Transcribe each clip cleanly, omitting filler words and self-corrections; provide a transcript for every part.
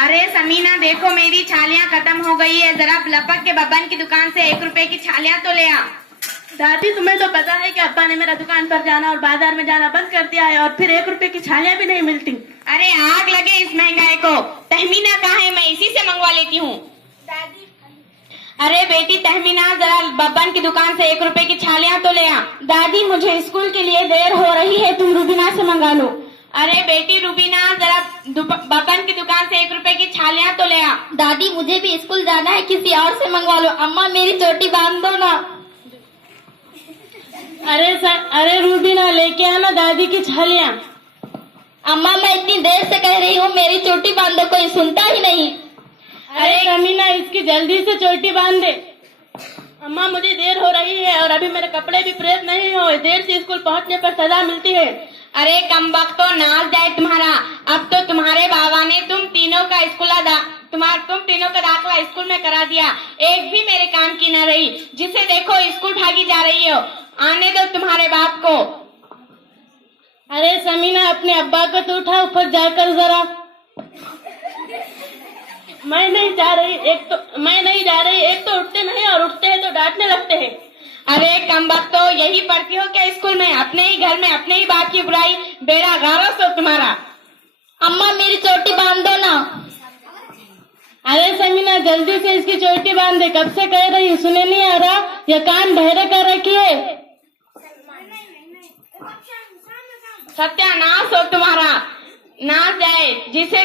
अरे समीना देखो, मेरी छालियाँ खत्म हो गई है, जरा लपक के बब्बन की दुकान से 1 रुपए की छालियाँ तो ले आ। दादी तुम्हें तो पता है कि अब्बा ने मेरा दुकान पर जाना और बाजार में जाना बंद कर दिया है, और फिर 1 रुपए की छालियाँ भी नहीं मिलती। अरे आग लगे इस महंगाई को। तहमीना कहाँ है, मैं इसी से मंगवा लेती हूँ। दादी अरे बेटी तहमीना, जरा बब्बन की दुकान से 1 रुपए की छालियाँ तो ले आ। दादी मुझे स्कूल के लिए देर हो रही है, तुम रूबीना से मंगा लो। अरे बेटी रूबीना, जरा बब्बन की दुकान से 1 रुपए की छालियाँ तो ले आ। दादी मुझे भी स्कूल जाना है, किसी और से मंगवा लो। अम्मा मेरी चोटी बांध दो ना। अरे रूबीना, लेके आना दादी की छालियाँ। अम्मा मैं इतनी देर से कह रही हूँ मेरी चोटी बांध दो, कोई सुनता ही नहीं। अरे समीना, इसकी जल्दी से चोटी बांध दे। अम्मा मुझे देर हो रही है और अभी मेरे कपड़े भी प्रेस नहीं हुए, देर से स्कूल पहुँचने पर सजा मिलती है। अरे कम वक्त तो नाच जाए तुम्हारा। अब तो तुम्हारे बाबा ने तुम तीनों का दाखिला स्कूल में करा दिया, एक भी मेरे काम की न रही। जिसे देखो स्कूल भागी जा रही हो। आने दो तुम्हारे बाप को। अरे समीना, अपने अब्बा को तो उठा ऊपर जाकर जरा। मैं नहीं जा रही, एक तो उठते नहीं और उठते हैं तो डांटने लगते हैं। अरे कम वक्त तो यही पढ़ती हो क्या स्कूल में? अपने ही घर में अपने ही बाप की बुराई, बेड़ा गारस हो तुम्हारा। अम्मा मेरी चोटी बांध दो ना। अरे समीना, जल्दी से इसकी चोटी बांध दे, कब से कह रही हूँ, सुने नहीं आ रहा? ये कान बहरे कर रखी है। सत्यानाश हो तुम्हारा, नाच जाए। जिसे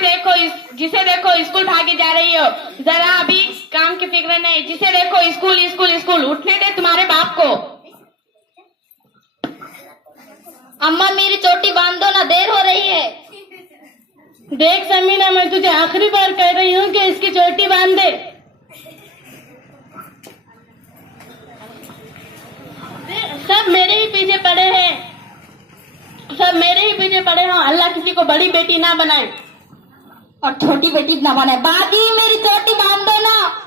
देखो स्कूल भागी जा रही हो, जरा अभी काम की फिक्र नहीं। जिसे देखो स्कूल स्कूल स्कूल, उठने दे तुम्हारे बाप को। अम्मा मेरी चोटी बांध दो ना, देर हो रही है। देख समीना, मैं तुझे आखिरी बार कह रही हूँ कि इसकी चोटी बांध दे। सब मेरे ही पीछे पड़े हैं, अल्लाह किसी को बड़ी बेटी ना बनाए और छोटी बेटी ना बनाए। दादी मेरी चोटी बांध दो ना।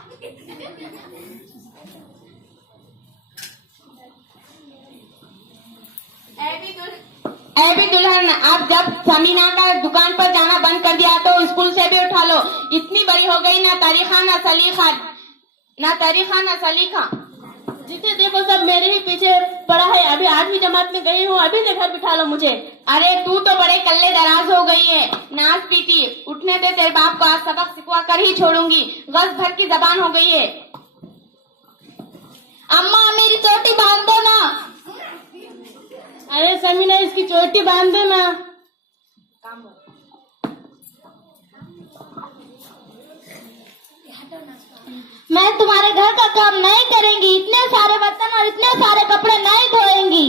ऐ भी दुल्हन, अब जब समीना का दुकान पर जाना बंद कर दिया तो स्कूल से भी उठा लो। इतनी बड़ी हो गई, ना तरीखा ना सलीखा। जिसे देखो सब मेरे ही पीछे पड़ा है। अभी 8वीं जमात में गई हूँ, अभी से घर बिठा लो मुझे। अरे तू तो बड़े कल्ले दराज हो गई है, नाच पीती। उठने दे तेरे बाप को, आज सबक सिखवा कर ही छोड़ूंगी। गज भर की जबान हो गई है। अम्मा मेरी चोटी बांध दो ना। अरे समीना, इसकी चोटी बांध दो ना। मैं तुम्हारे घर का काम नहीं करेंगी, इतने सारे बर्तन और इतने सारे कपड़े नहीं धोएंगी।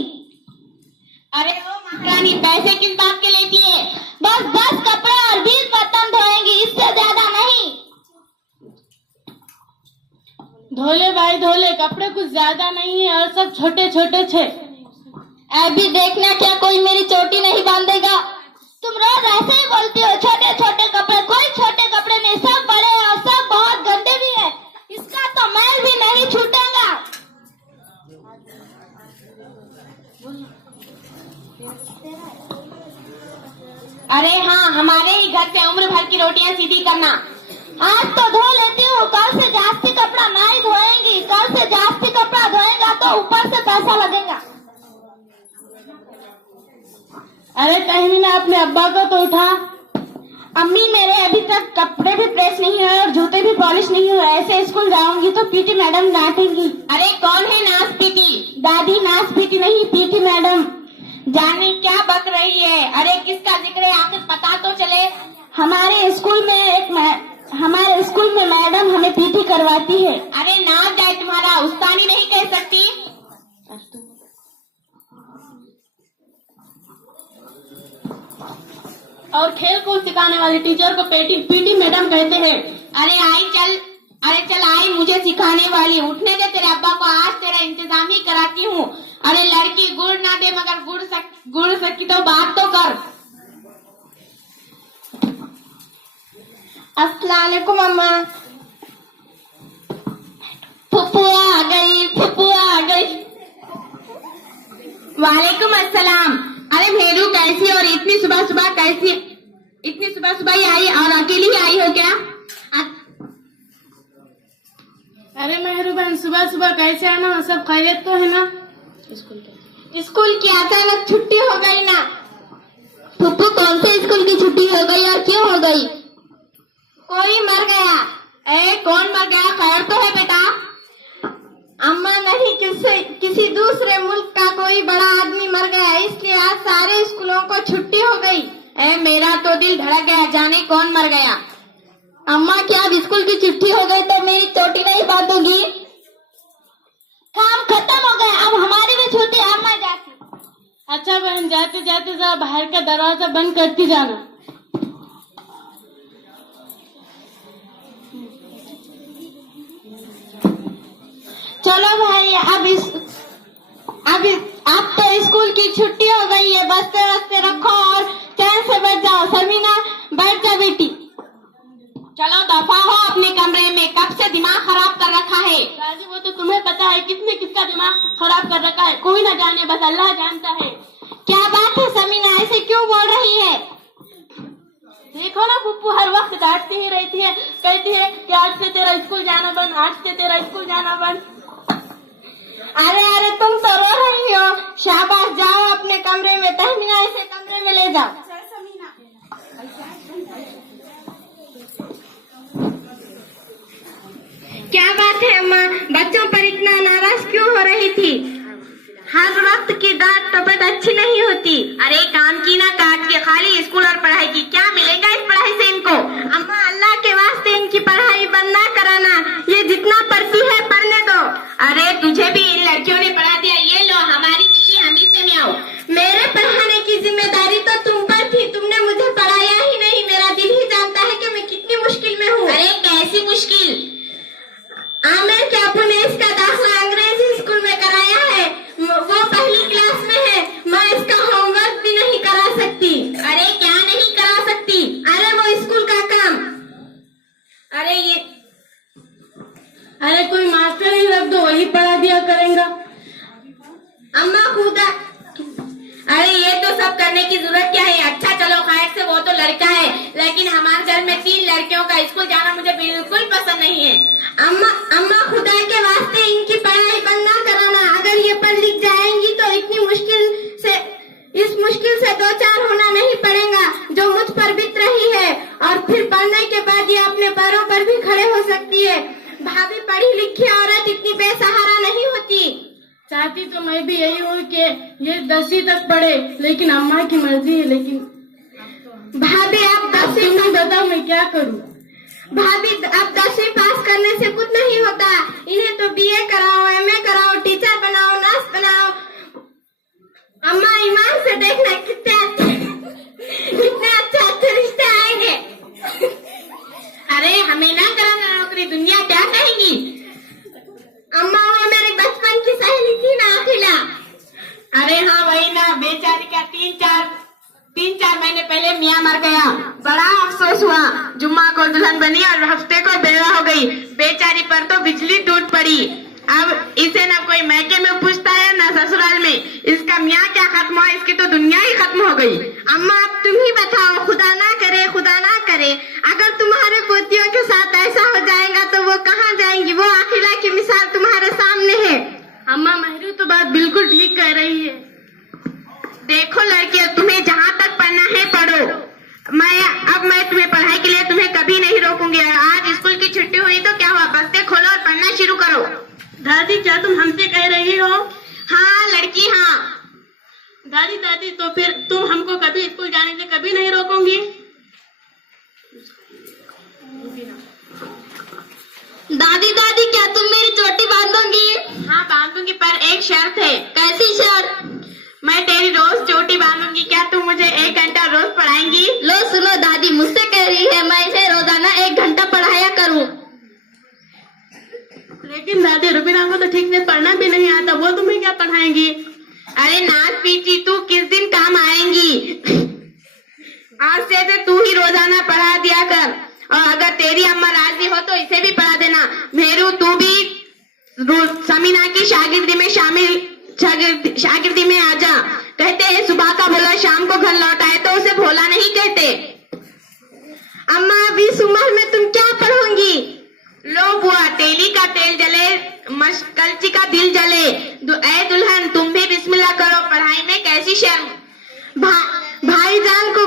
अरे ओ महारानी, पैसे किस बात के लेती है? बस 10 कपड़े और 20 बर्तन धोएंगी, इससे ज्यादा नहीं। धोले भाई धोले, कपड़े कुछ ज्यादा नहीं है और सब छोटे छोटे छे। अभी देखना क्या कोई मेरी चोटी नहीं बांधेगा। तुम रोज ऐसे ही बोलती हो, छोटे छोटे कपड़े। कोई छोटे कपड़े नहीं, सब बड़े हैं और सब बहुत गंदे भी है। इसका तो मैल भी नहीं छूटेगा। अरे हाँ, हमारे ही घर से उम्र भर की रोटियां सीधी करना। आज तो धो लेती हूँ, कल से जास्ती कपड़ा नहीं धोएंगी। कल से जास्ती कपड़ा धोएगा तो ऊपर से पैसा लगेगा। अरे तहमीना, अपने अब्बा को तो उठा। अम्मी मेरे अभी तक कपड़े भी प्रेस नहीं हुए और जूते भी पॉलिश नहीं हुए। ऐसे स्कूल जाऊंगी तो पीटी मैडम डांटेंगी। अरे कौन है नाच पीटी? दादी नाच पीटी नहीं, पीटी मैडम। जाने क्या बक रही है। अरे किसका जिक्र है, आखिर पता तो चले। हमारे स्कूल में मैडम हमें पीटी करवाती है। अरे नाच जाए तुम्हारा, उस्तानी नहीं कह सकती। और खेल कूद सिखाने वाले टीचर को पीटी मैडम कहते हैं। अरे चल आई मुझे सिखाने वाली। उठने दे तेरे अब्बा को, आज तेरा इंतजाम ही कराती हूँ। अरे लड़की गुड़ ना दे मगर गुड़ सकी तो बात तो कर। अस्सलाम वालेकुम अम्मा। फुप्पू आ गई। वालेकुम अस्सलाम। अरे मेरू कैसी, और इतनी सुबह सुबह कैसी, इतनी सुबह सुबह ही आई और अकेली ही आई हो क्या? अरे मेहरू बहन, सुबह सुबह कैसे आना? सब खैरियत तो है ना? स्कूल की अचानक छुट्टी हो गई ना। फुप्पू, कौन से स्कूल की छुट्टी हो गई और क्यों हो गई? कोई मर गया। कौन मर गया? खैर तो है बेटा? अम्मा नहीं, किसी दूसरे मुल्क का कोई बड़ा आदमी मर गया, इसलिए आज सारे स्कूलों को छुट्टी हो गई। मेरा तो दिल धड़क गया, जाने कौन मर गया। अम्मा, क्या अब स्कूल की छुट्टी हो गई तो मेरी चोटी नहीं बांधूंगी? काम खत्म हो गया, अब हमारी भी छुट्टी, अम्मा जाती। अच्छा बहन, जाते जाते जरा बाहर का दरवाजा बंद करती जाना। चलो भाई, अब तो स्कूल की छुट्टी हो गई है, बस्ते वस्ते रखो और चैन से बैठ जाओ। समीना, बैठ जा बेटी। चलो दफा हो अपने कमरे में, कब से दिमाग खराब कर रखा है। दादी, वो तो तुम्हें पता है किसने किसका दिमाग खराब कर रखा है, कोई ना जाने, बस अल्लाह जानता है। क्या बात है समीना, ऐसे क्यों बोल रही है? देखो ना पुप्पू, हर वक्त डांटती ही रहती है, कहती है कि आज से तेरा स्कूल जाना बंद, आज से तेरा स्कूल जाना बंद। अरे तुम तो रो रही हो। शाबाश, जाओ अपने कमरे में, तहमीना इसे कमरे में ले जाओ। क्या बात है अम्मा, बच्चों पर इतना नाराज क्यों हो रही थी? हर वक्त की डांट तबीयत अच्छी नहीं होती। अरे काम की ना काट के, खाली स्कूल और पढ़ाई की, क्या मिलेगा इस पढ़ाई से इनको? अम्मा, अल्लाह के वास्ते इनकी पढ़ाई बंद ना कराना, ये जितना पढ़ती है पढ़ने दो। अरे तुझे भी इन लड़कियों ने पढ़ा दिया, ये लो हमारी किसी हमी से में आओ। मेरे पढ़ाने की जिम्मेदारी तो तुम पर थी, तुमने मुझे पढ़ाया ही नहीं। मेरा दिल ही जानता है कि मैं कितनी मुश्किल में हूँ। अरे कैसी मुश्किल? आमिर के अपू ने इसका दाखिला अंग्रेजी स्कूल में कराया है, वो पहली क्लास में है। मैं इसका होमवर्क भी नहीं करा सकती। अरे क्या नहीं करा सकती? अरे वो स्कूल का काम। अरे कोई मास्टर ही रख दो, वही पढ़ा दिया करेगा। अम्मा खुदा, अरे ये तो सब करने की जरूरत क्या है? अच्छा चलो खैर से, वो तो लड़का है, लेकिन हमारे घर में 3 लड़कियों का स्कूल जाना मुझे बिल्कुल पसंद नहीं है। अम्मा खुदा के वास्ते इनकी पढ़ाई बंद ना कराना। अगर ये पढ़ लिख जाएंगी तो इस मुश्किल से 2-4 होना नहीं पड़ेगा जो मुझ पर बीत रही है, और फिर पढ़ने के बाद ये अपने पैरों पर भी खड़े हो सकती है। भाभी, पढ़ी लिखी औरत इतनी बेसहारा नहीं होती। चाहती तो मैं भी यही हूँ कि ये 10वीं तक पढ़े, लेकिन अम्मा की मर्जी है। लेकिन भाभी, आप 10वीं तुम बताओ मैं क्या करूँ? भाभी, अब 10वीं पास करने से कुछ नहीं होता। इन्हें तो BA कराओ, MA कराओ, टीचर बनाओ, नर्स बनाओ। अम्मा, ईमान से देखना कितने अच्छे रिश्ते आएंगे। अरे हमें ना कराना नौकरी, दुनिया क्या कहेगी? अम्मा, वो मेरी बचपन की सहेली थी ना, अखिला। अरे हाँ वही ना, बेचारी का 3-4 महीने पहले मियाँ मर गया, बड़ा अफसोस हुआ। जुम्मा को दुल्हन बनी और हफ्ते को बेवा हो गई। बेचारी पर तो बिजली टूट पड़ी। अब इसे ना कोई मैके में पूछता है ना ससुराल में। इसका मियाँ क्या खत्म हुआ, इसकी तो दुनिया ही खत्म हो गई। अम्मा, अब तुम ही बताओ, खुदा ना करे, खुदा ना करे, अगर तुम्हारे पोतियों के साथ ऐसा हो जाएगा तो वो कहाँ जाएंगी? वो अखिला की मिसाल तुम्हारे सामने है। अम्मा, मेहरू तो बात बिल्कुल ठीक कह रही है। देखो लड़कियों, तुम्हें जहाँ तक पढ़ना है पढ़ो। मैं तुम्हें पढ़ाई के लिए तुम्हें कभी नहीं रोकूंगी। आज स्कूल की छुट्टी हुई तो क्या हुआ, बस्ते खोलो और पढ़ना शुरू करो। दादी, क्या तुम हमसे कह रही हो? हाँ लड़की, हाँ। दादी, तो फिर तुम हमको कभी स्कूल जाने से कभी नहीं रोकोगी? दादी, क्या तुम मेरी चोटी बांधोगी? हाँ बांधूंगी, पर एक शर्त है। कैसी शर्त? मैं तेरी रोज चोटी बांधूंगी, क्या तुम मुझे 1 घंटा रोज पढ़ाएंगी? लो सुनो, दादी मुझसे कह रही है मैं इसे रोजाना 1 घंटा पढ़ाया करूं। लेकिन दादी, रुबीना को तो ठीक से पढ़ना भी नहीं आता, वो तुम्हें क्या पढ़ाएंगी? अरे नाच पीटी, तू किस दिन काम आएंगी? आज से तू ही रोजाना पढ़ा दिया कर, और अगर तेरी अम्मा राजी हो तो इसे भी पढ़ा देना। मेरू, तू भी समीना की शागिर्दी में आ जा। कहते हैं सुबह का भोला शाम को घर लौट आए तो उसे भोला नहीं कहते। अम्मा अभी इस उम्र में तुम क्या पढ़ोगी? लो बुआ, तेली का तेल जले कलची का दिल जले। ए दुल्हन तुम भी बिस्मिल्लाह करो, पढ़ाई में कैसी शर्म। भाईजान को